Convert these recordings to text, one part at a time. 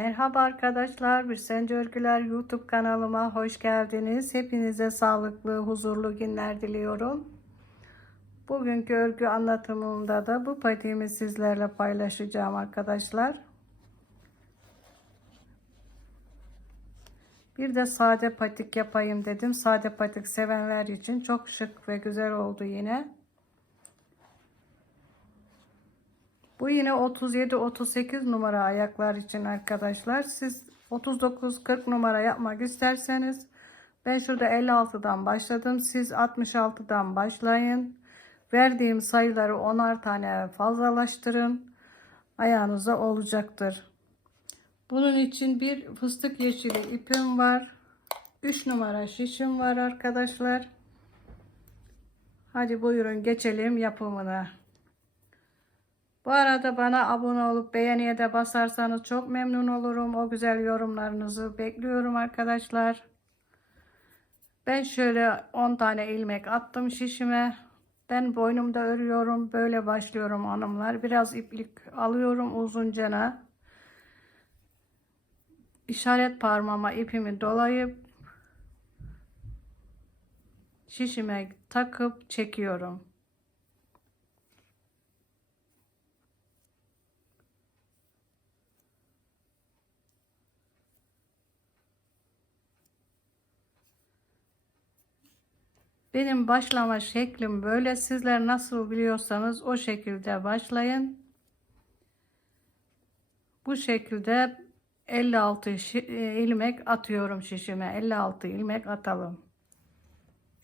Merhaba arkadaşlar, bir Sence Örgüler YouTube kanalıma hoş geldiniz. Hepinize sağlıklı, huzurlu günler diliyorum. Bugünkü örgü anlatımımda da bu patiğimi sizlerle paylaşacağım arkadaşlar. Bir de sade patik yapayım dedim. Sade patik sevenler için çok şık ve güzel oldu yine. Bu yine 37-38 numara ayaklar için arkadaşlar. Siz 39-40 numara yapmak isterseniz ben şurada 56'dan başladım. Siz 66'dan başlayın. Verdiğim sayıları 10'ar tane fazlalaştırın. Ayağınıza olacaktır. Bunun için bir fıstık yeşili ipim var. 3 numara şişim var arkadaşlar. Hadi buyurun geçelim yapımına. Bu arada bana abone olup beğeniye de basarsanız çok memnun olurum. O güzel yorumlarınızı bekliyorum arkadaşlar. Ben şöyle 10 tane ilmek attım şişime. Ben boynumda örüyorum. Böyle başlıyorum hanımlar. Biraz iplik alıyorum uzuncana. İşaret parmağıma ipimi dolayıp şişime takıp çekiyorum. Benim başlama şeklim böyle. Sizler nasıl biliyorsanız o şekilde başlayın. Bu şekilde 56 e, ilmek atıyorum şişime. 56 ilmek atalım.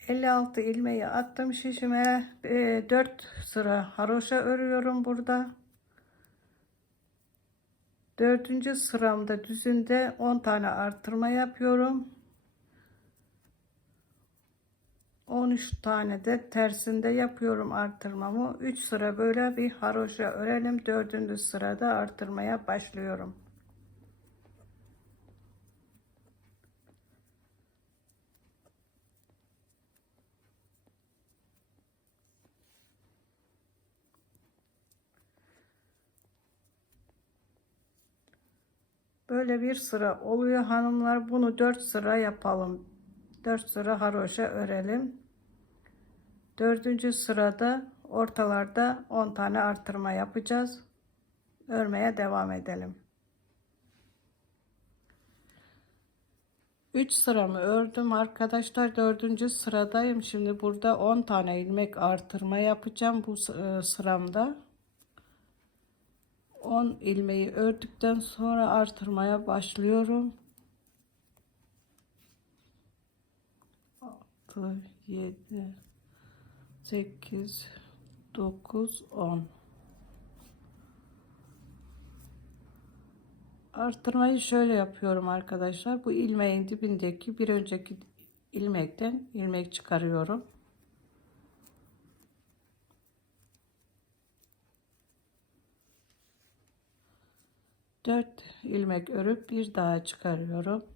56 ilmeği attım şişime. 4 e, sıra haroşa örüyorum burada. Dördüncü sıramda düzünde 10 tane artırma yapıyorum. 13 tane de tersinde yapıyorum artırmamı. 3 sıra böyle bir haroşa örelim. 4. sırada artırmaya başlıyorum. Böyle bir sıra oluyor hanımlar. Bunu 4 sıra yapalım. 4 sıra haroşa örelim. Dördüncü sırada ortalarda 10 tane artırma yapacağız. Örmeye devam edelim. 3 sıramı ördüm arkadaşlar. Dördüncü sıradayım. Şimdi burada 10 tane ilmek artırma yapacağım bu e, sıramda. 10 ilmeği ördükten sonra artırmaya başlıyorum. 6 7 8 9 10 Artırmayı şöyle yapıyorum arkadaşlar. Bu ilmeğin dibindeki bir önceki ilmekten ilmek çıkarıyorum. Dört ilmek örüp bir daha çıkarıyorum.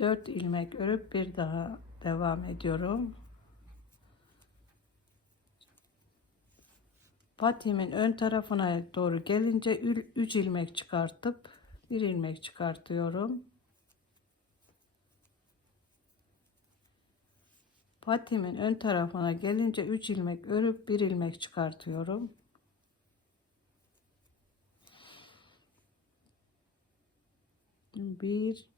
4 ilmek örüp bir daha devam ediyorum. Patiğimin ön tarafına doğru gelince 3 ilmek çıkartıp bir ilmek çıkartıyorum. Patiğimin ön tarafına gelince 3 ilmek örüp bir ilmek çıkartıyorum. Bir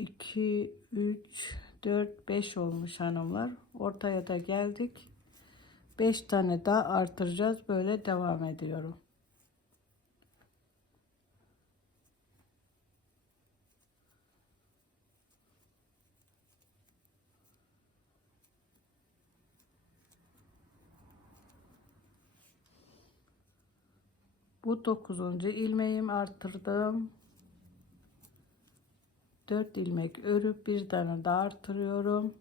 2, 3, 4, 5 olmuş hanımlar. Ortaya da geldik. 5 tane daha artıracağız. Böyle devam ediyorum. Bu dokuzuncu ilmeğim arttırdım. 4 ilmek örüp bir tane daha artırıyorum.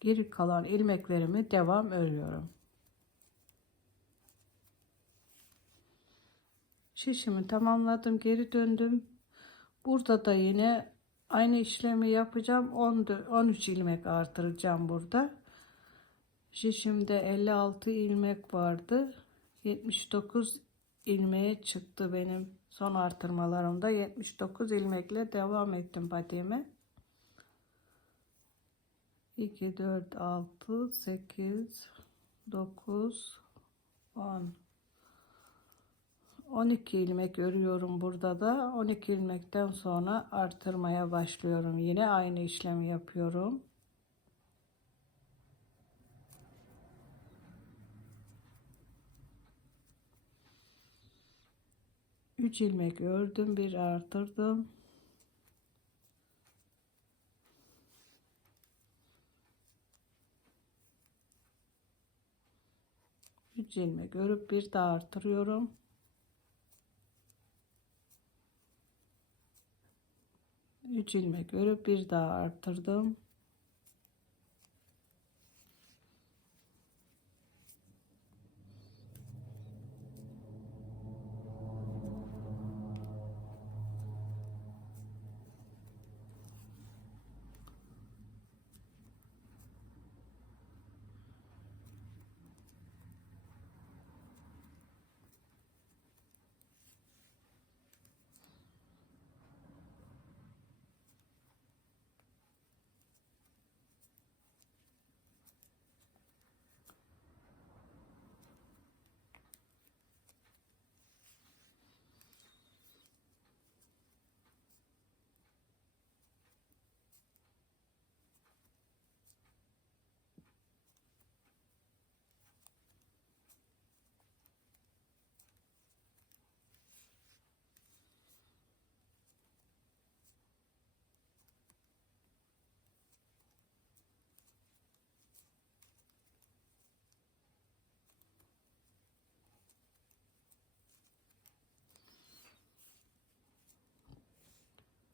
Geri kalan ilmeklerimi devam örüyorum. Şişimi tamamladım, geri döndüm. Burada da yine aynı işlemi yapacağım. 13 ilmek artıracağım burada. Şişimde 56 ilmek vardı. 79 ilmeğe çıktı benim son artırmalarımda. 79 ilmekle devam ettim patiğime. 2, 4, 6, 8, 9, 10. 12 ilmek örüyorum burada da. 12 ilmekten sonra artırmaya başlıyorum. Yine aynı işlemi yapıyorum. Üç ilmek ördüm, bir artırdım. Üç ilmek örüp bir daha artırıyorum. Üç ilmek örüp bir daha artırdım.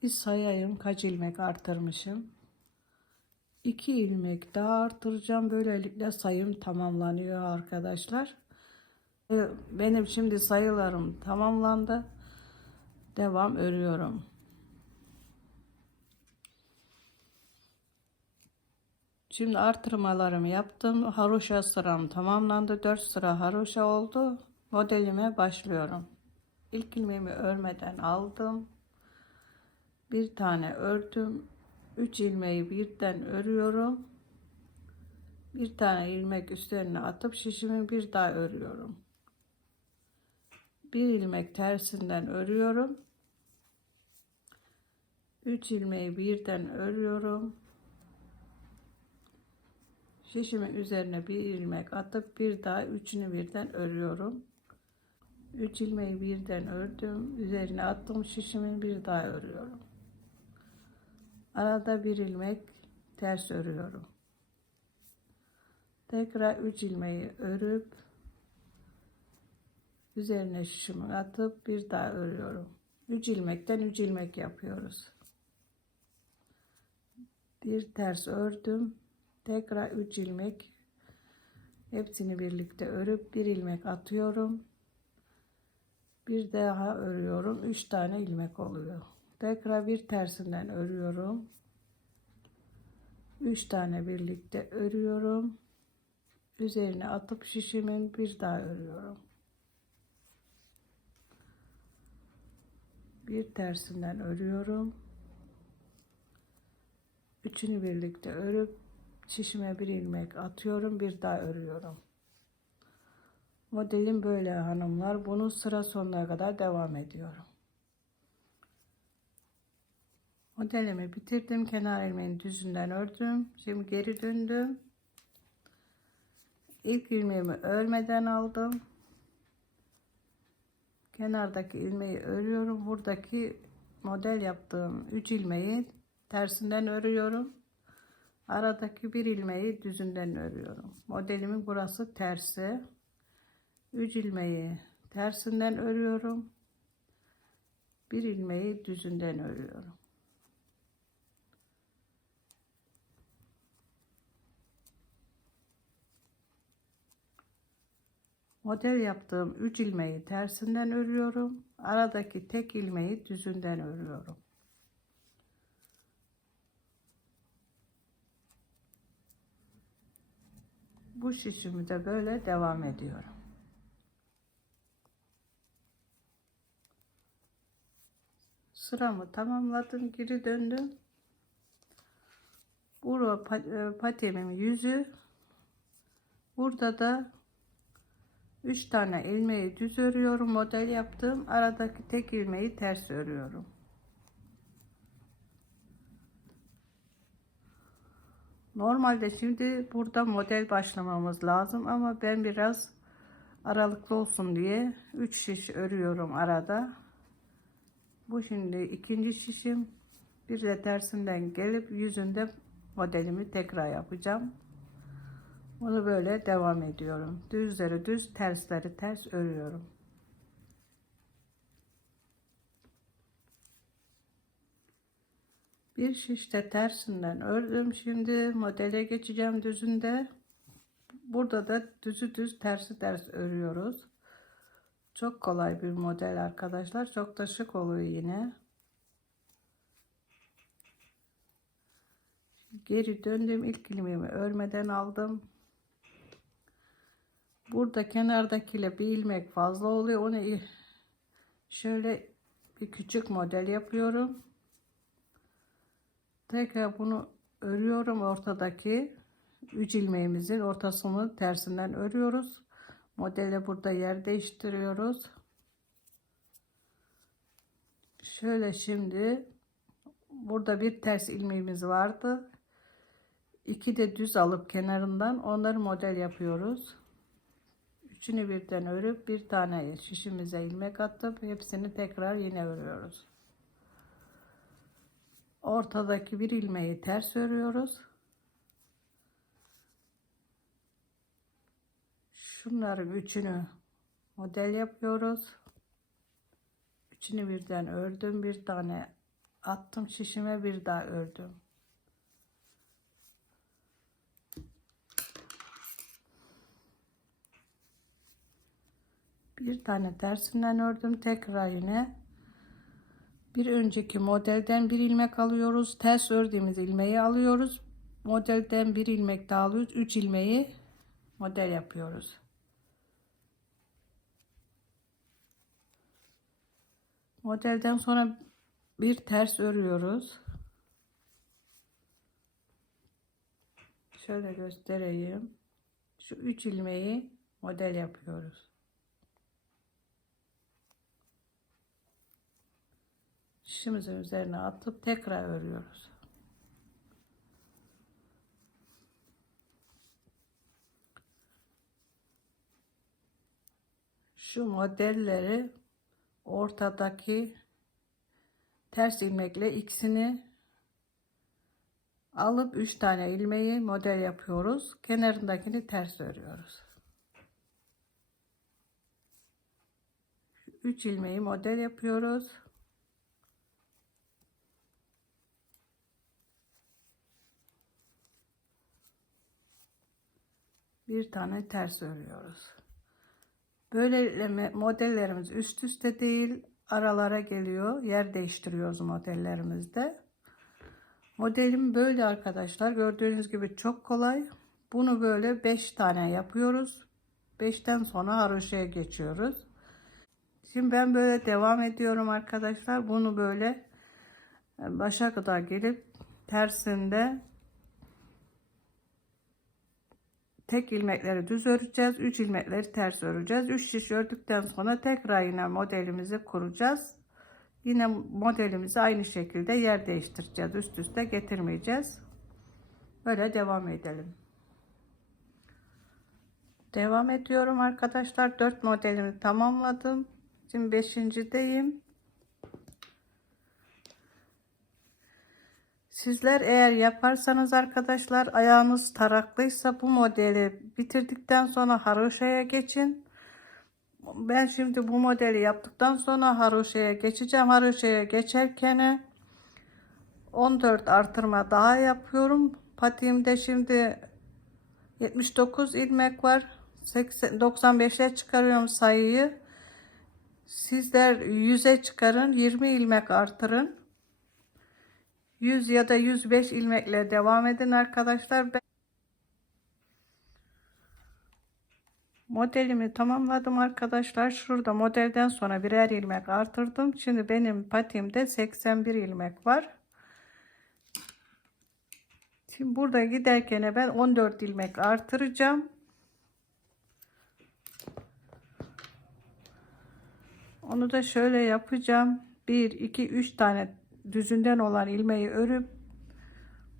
Bir sayayım kaç ilmek artırmışım. 2 ilmek daha artıracağım. Böylelikle sayım tamamlanıyor arkadaşlar. Ee, Benim şimdi sayılarım tamamlandı. Devam örüyorum. Şimdi artırmalarımı yaptım. Haroşa sıram tamamlandı. 4 sıra haroşa oldu. Modelime başlıyorum. İlk ilmeğimi örmeden aldım. Bir tane ördüm. 3 ilmeği birden örüyorum. Bir tane ilmek üstlerine atıp şişimi bir daha örüyorum. Bir ilmek tersinden örüyorum. 3 ilmeği birden örüyorum. Şişimin üzerine bir ilmek atıp bir daha üçünü birden örüyorum. 3 ilmeği birden ördüm. Üzerine attım şişimi bir daha örüyorum. Arada bir ilmek ters örüyorum. Tekrar 3 ilmeği örüp üzerine şişimi atıp bir daha örüyorum. 3 ilmekten 3 ilmek yapıyoruz. Bir ters ördüm. Tekrar 3 ilmek hepsini birlikte örüp bir ilmek atıyorum. Bir daha örüyorum. 3 tane ilmek oluyor. Tekrar bir tersinden örüyorum. 3 tane birlikte örüyorum. Üzerine atıp şişimin bir daha örüyorum. Bir tersinden örüyorum. Üçünü birlikte örüp şişime bir ilmek atıyorum. Bir daha örüyorum. Modelim böyle hanımlar. Bunun sıra sonuna kadar devam ediyorum. Modelimi bitirdim. Kenar ilmeğin düzünden ördüm. Şimdi geri döndüm. İlk ilmeğimi örmeden aldım. Kenardaki ilmeği örüyorum. Buradaki model yaptığım 3 ilmeği tersinden örüyorum. Aradaki bir ilmeği düzünden örüyorum. Modelimin burası tersi. 3 ilmeği tersinden örüyorum. Bir ilmeği düzünden örüyorum. Model yaptığım 3 ilmeği tersinden örüyorum. Aradaki tek ilmeği düzünden örüyorum. Bu şişimi de böyle devam ediyorum. Sıramı tamamladım. Geri döndüm. Bura e, patiğimin yüzü. Burada da 3 tane ilmeği düz örüyorum. Model yaptım. Aradaki tek ilmeği ters örüyorum. Normalde şimdi burada model başlamamız lazım ama ben biraz aralıklı olsun diye 3 şiş örüyorum arada. Bu şimdi ikinci şişim. Bir de tersinden gelip yüzünde modelimi tekrar yapacağım. Bunu böyle devam ediyorum. Düzleri düz, tersleri ters örüyorum. Bir şişte tersinden ördüm. Şimdi modele geçeceğim düzünde. Burada da düzü düz, tersi ters örüyoruz. Çok kolay bir model arkadaşlar. Çok da şık oluyor yine. Geri döndüm. ilk ilmeğimi örmeden aldım. Burada kenardakiyle bir ilmek fazla oluyor. Onu şöyle bir küçük model yapıyorum. Tekrar bunu örüyorum ortadaki 3 ilmeğimizin ortasını tersinden örüyoruz. Modeli burada yer değiştiriyoruz. Şöyle şimdi burada bir ters ilmeğimiz vardı. İki de düz alıp kenarından onları model yapıyoruz. Üçünü birden örüp bir tane şişimize ilmek atıp hepsini tekrar yine örüyoruz. Ortadaki bir ilmeği ters örüyoruz. Şunların üçünü model yapıyoruz. Üçünü birden ördüm. Bir tane attım şişime bir daha ördüm. Bir tane tersinden ördüm. Tekrar yine bir önceki modelden bir ilmek alıyoruz. Ters ördüğümüz ilmeği alıyoruz. Modelden bir ilmek daha alıyoruz. 3 ilmeği model yapıyoruz. Modelden sonra bir ters örüyoruz. Şöyle göstereyim. Şu 3 ilmeği model yapıyoruz. Şişimizin üzerine atıp tekrar örüyoruz. Şu modelleri ortadaki ters ilmekle ikisini alıp 3 tane ilmeği model yapıyoruz. Kenarındakini ters örüyoruz. 3 ilmeği model yapıyoruz. Bir tane ters örüyoruz. Böyle modellerimiz üst üste değil aralara geliyor. Yer değiştiriyoruz modellerimizde. Modelim böyle arkadaşlar. Gördüğünüz gibi çok kolay. Bunu böyle 5 tane yapıyoruz. 5'ten sonra haroşaya geçiyoruz. Şimdi ben böyle devam ediyorum arkadaşlar. Bunu böyle başa kadar gelip tersinde tek ilmekleri düz öreceğiz. 3 ilmekleri ters öreceğiz. 3 şiş ördükten sonra tekrar yine modelimizi kuracağız. Yine modelimizi aynı şekilde yer değiştireceğiz. Üst üste getirmeyeceğiz. Böyle devam edelim. Devam ediyorum arkadaşlar. 4 modelimi tamamladım. Şimdi 5.deyim. Sizler eğer yaparsanız arkadaşlar ayağınız taraklıysa bu modeli bitirdikten sonra haroşaya geçin. Ben şimdi bu modeli yaptıktan sonra haroşaya geçeceğim. Haroşaya geçerken 14 artırma daha yapıyorum. Patiğimde şimdi 79 ilmek var. 80 95'e çıkarıyorum sayıyı. Sizler 100'e çıkarın. 20 ilmek artırın. 100 ya da 105 ilmekle devam edin arkadaşlar. Modelimi tamamladım arkadaşlar. Şurada modelden sonra birer ilmek artırdım. Şimdi benim patimde 81 ilmek var. Şimdi burada giderken ben 14 ilmek artıracağım. Onu da şöyle yapacağım. 1 2 3 tane düzünden olan ilmeği örüp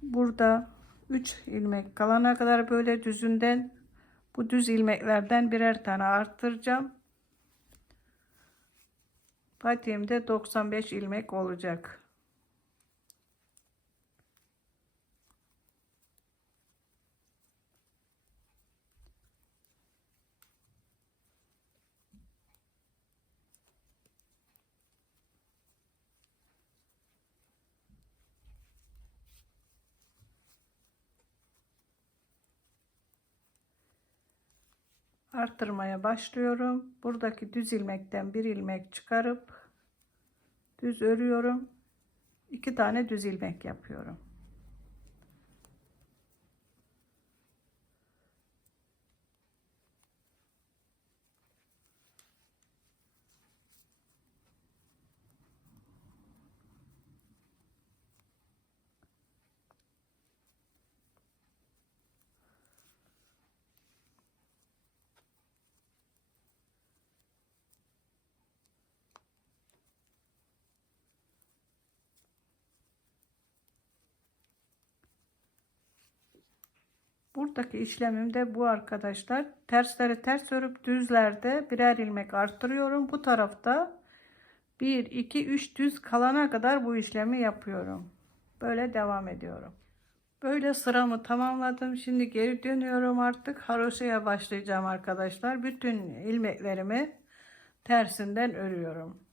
burada 3 ilmek kalana kadar böyle düzünden bu düz ilmeklerden birer tane arttıracağım. Patiğimde 95 ilmek olacak. Arttırmaya başlıyorum. Buradaki düz ilmekten bir ilmek çıkarıp düz örüyorum. İki tane düz ilmek yapıyorum. Buradaki işlemim de bu arkadaşlar. Tersleri ters örüp düzlerde birer ilmek arttırıyorum. Bu tarafta 1, 2, 3 düz kalana kadar bu işlemi yapıyorum. Böyle devam ediyorum. Böyle sıramı tamamladım. Şimdi geri dönüyorum artık. Haroşaya başlayacağım arkadaşlar. Bütün ilmeklerimi tersinden örüyorum.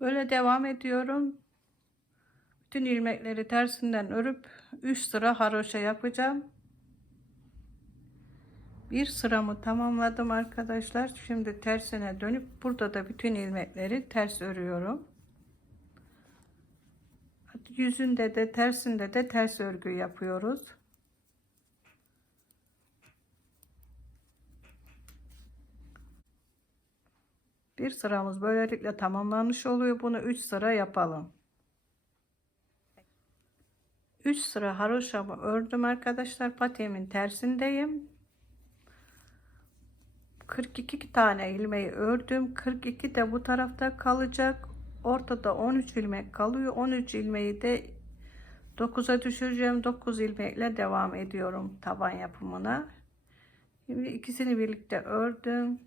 Böyle devam ediyorum. Bütün ilmekleri tersinden örüp 3 sıra haroşa yapacağım. Bir sıramı tamamladım arkadaşlar. Şimdi tersine dönüp burada da bütün ilmekleri ters örüyorum. Yüzünde de tersinde de ters örgü yapıyoruz. Bir sıramız böylelikle tamamlanmış oluyor. Bunu 3 sıra yapalım. 3 sıra haroşamı ördüm arkadaşlar. Patiğimin tersindeyim. 42 tane ilmeği ördüm. 42 de bu tarafta kalacak. Ortada 13 ilmek kalıyor. 13 ilmeği de 9'a düşüreceğim. 9 ilmekle devam ediyorum taban yapımına. Şimdi ikisini birlikte ördüm.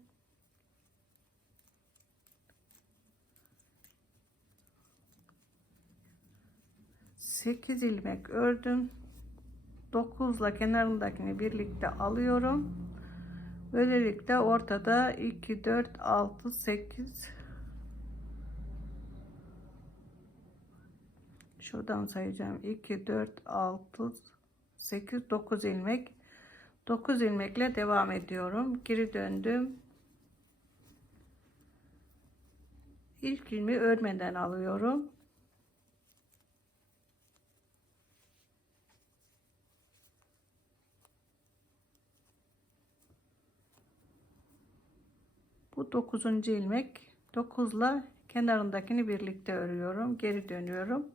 8 ilmek ördüm. 9 ile kenarındakini birlikte alıyorum. Böylelikle ortada 2 4 6 8 şuradan sayacağım. 2 4 6 8 9 ilmek. 9 ilmekle devam ediyorum. Geri döndüm. İlk ilmeği örmeden alıyorum Bu 9. ilmek 9 ile kenarındakini birlikte örüyorum. Geri dönüyorum.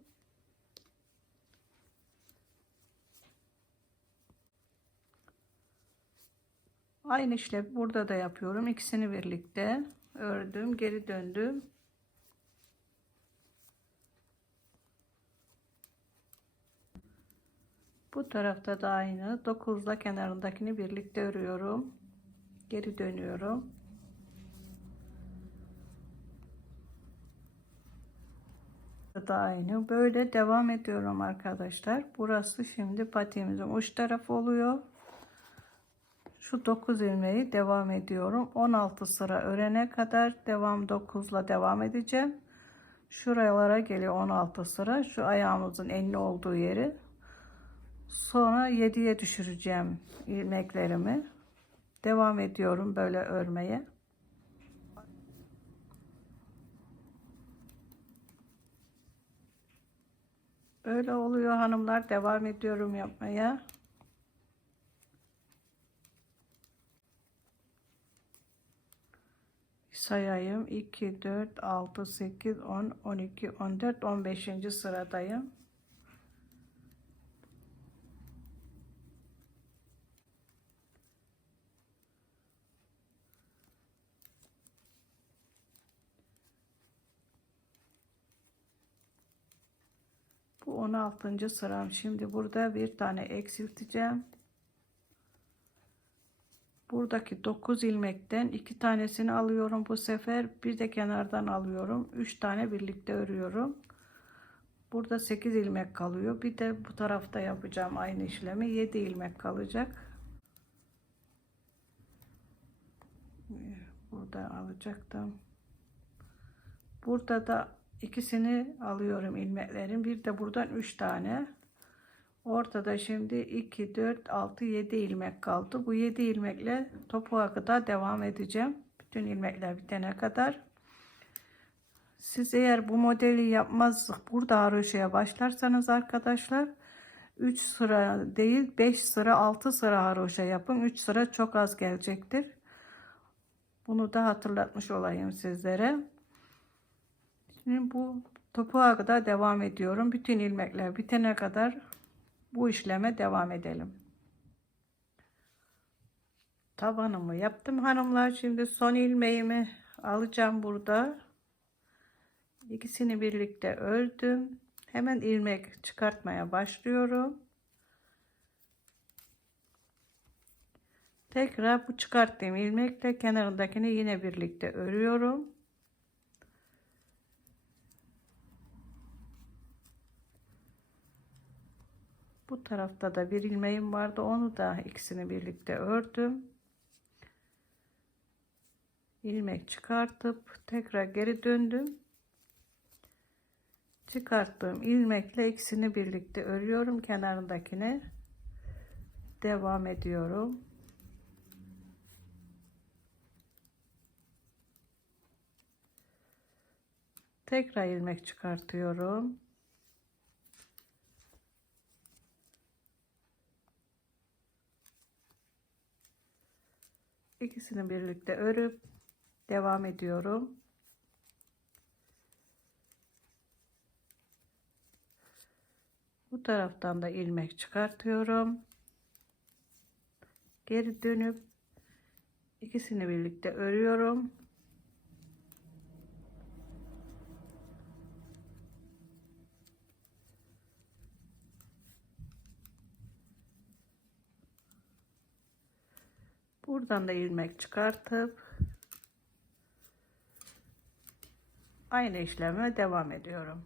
Aynı işlemi burada da yapıyorum. İkisini birlikte ördüm, geri döndüm. Bu tarafta da aynı. 9 ile kenarındakini birlikte örüyorum. Geri dönüyorum. Da aynı. Böyle devam ediyorum arkadaşlar. Burası şimdi patiğimizin uç tarafı oluyor. Şu 9 ilmeği devam ediyorum. 16 sıra örene kadar devam 9 ile devam edeceğim. Şuralara geliyor 16 sıra. Şu ayağımızın enli olduğu yeri. Sonra 7'ye düşüreceğim ilmeklerimi. Devam ediyorum böyle örmeye. Böyle oluyor hanımlar. Devam ediyorum yapmaya. sayayım 2 4 6 8 10 12 14 15. sıradayım 16. sıram şimdi burada bir tane eksilteceğim Buradaki 9 ilmekten iki tanesini alıyorum bu sefer. Bir de kenardan alıyorum. 3 tane birlikte örüyorum. Burada 8 ilmek kalıyor. Bir de bu tarafta yapacağım aynı işlemi. 7 ilmek kalacak. Burada alacaktım. Burada da ikisini alıyorum ilmeklerin. Bir de buradan 3 tane. Ortada şimdi 2, 4, 6, 7 ilmek kaldı. Bu 7 ilmekle topuğa kadar devam edeceğim. Bütün ilmekler bitene kadar. Siz eğer bu modeli yapmaz burada haroşaya başlarsanız arkadaşlar 3 sıra değil 5 sıra 6 sıra haroşa yapın. 3 sıra çok az gelecektir. Bunu da hatırlatmış olayım sizlere. Şimdi bu topuğa kadar devam ediyorum. Bütün ilmekler bitene kadar bu işleme devam edelim. Tabanımı yaptım hanımlar. Şimdi son ilmeğimi alacağım burada. İkisini birlikte ördüm. Hemen ilmek çıkartmaya başlıyorum. Tekrar bu çıkarttığım ilmekle kenarındakini yine birlikte örüyorum. Bu tarafta da bir ilmeğim vardı. Onu da ikisini birlikte ördüm. ilmek çıkartıp tekrar geri döndüm. Çıkarttığım ilmekle ikisini birlikte örüyorum kenarındakini. Devam ediyorum. Tekrar ilmek çıkartıyorum. İkisini birlikte örüp devam ediyorum. Bu taraftan da ilmek çıkartıyorum. Geri dönüp ikisini birlikte örüyorum. Buradan da ilmek çıkartıp aynı işleme devam ediyorum.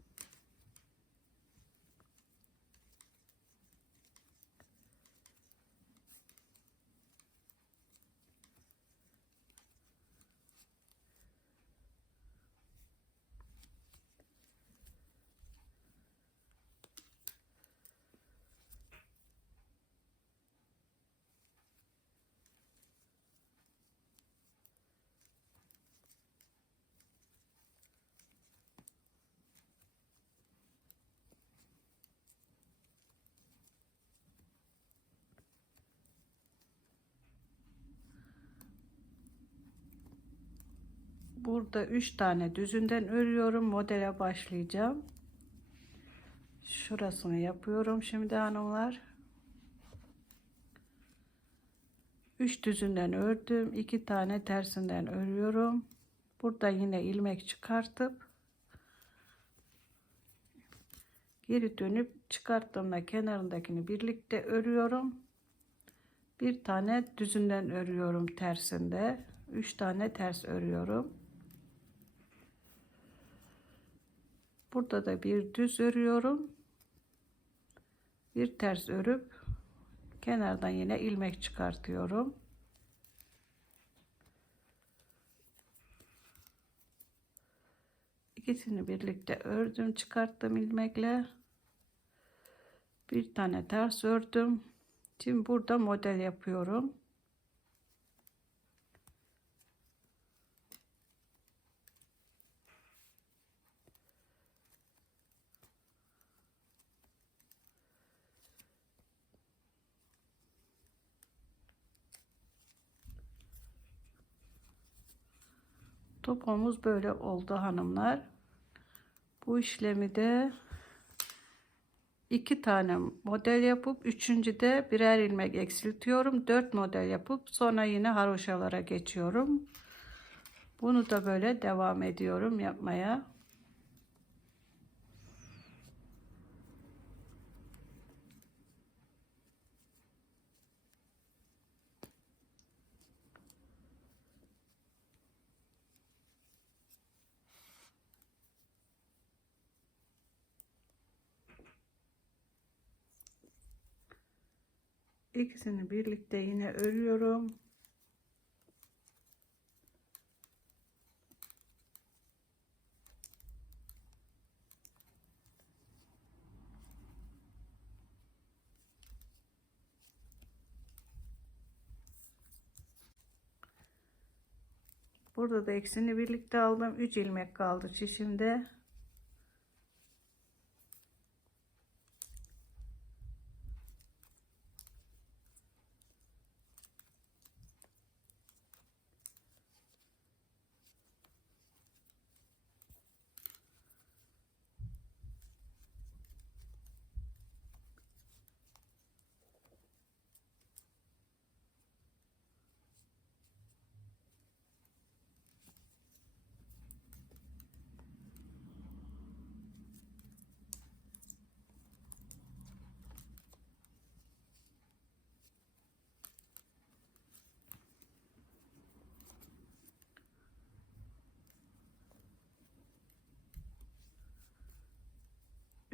Burada 3 tane düzünden örüyorum. Modele başlayacağım. Şurasını yapıyorum şimdi hanımlar. 3 düzünden ördüm. 2 tane tersinden örüyorum. Burada yine ilmek çıkartıp geri dönüp çıkarttığımda kenarındakini birlikte örüyorum. Bir tane düzünden örüyorum tersinde. 3 tane ters örüyorum. burada da bir düz örüyorum. Bir ters örüp kenardan yine ilmek çıkartıyorum. İkisini birlikte ördüm çıkarttım ilmekle. Bir tane ters ördüm. Şimdi burada model yapıyorum. Topumuz böyle oldu hanımlar. Bu işlemi de iki tane model yapıp üçüncü de birer ilmek eksiltiyorum. Dört model yapıp sonra yine haroşalara geçiyorum. Bunu da böyle devam ediyorum yapmaya. İkisini birlikte yine örüyorum. Burada da ikisini birlikte aldım. 3 ilmek kaldı çişimde.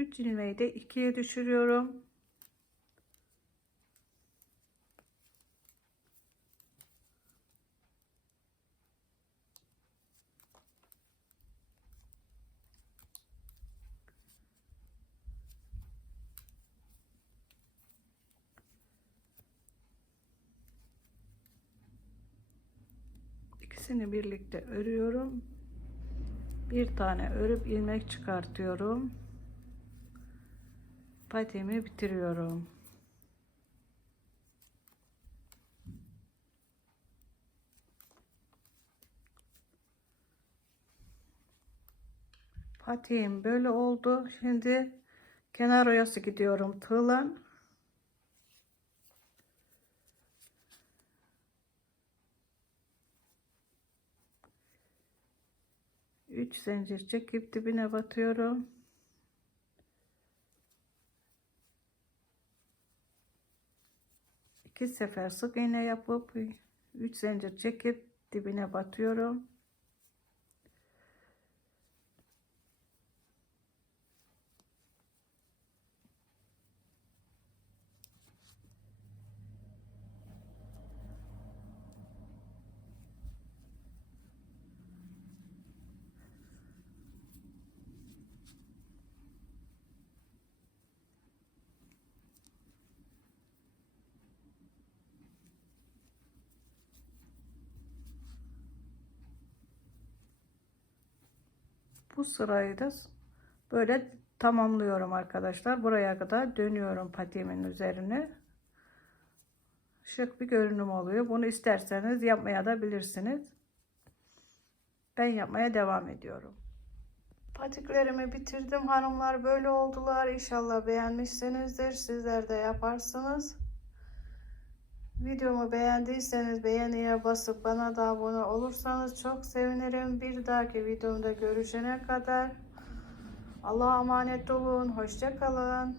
Üç ilmeği de ikiye düşürüyorum. İkisini birlikte örüyorum. Bir tane örüp ilmek çıkartıyorum. Patiğimi bitiriyorum. Patiğim böyle oldu. Şimdi kenar oyası gidiyorum tığla. Üç zincir çekip dibine batıyorum. İki sefer sık iğne yapıp 3 zincir çekip dibine batıyorum. Bu sırayı da böyle tamamlıyorum arkadaşlar. Buraya kadar dönüyorum patiğimin üzerine. Şık bir görünüm oluyor. Bunu isterseniz yapmaya da bilirsiniz. Ben yapmaya devam ediyorum. Patiklerimi bitirdim hanımlar. Böyle oldular. İnşallah beğenmişsinizdir. Sizler de yaparsınız. Videomu beğendiyseniz beğeniye basıp bana da abone olursanız çok sevinirim. Bir dahaki videomda görüşene kadar Allah'a emanet olun. Hoşça kalın.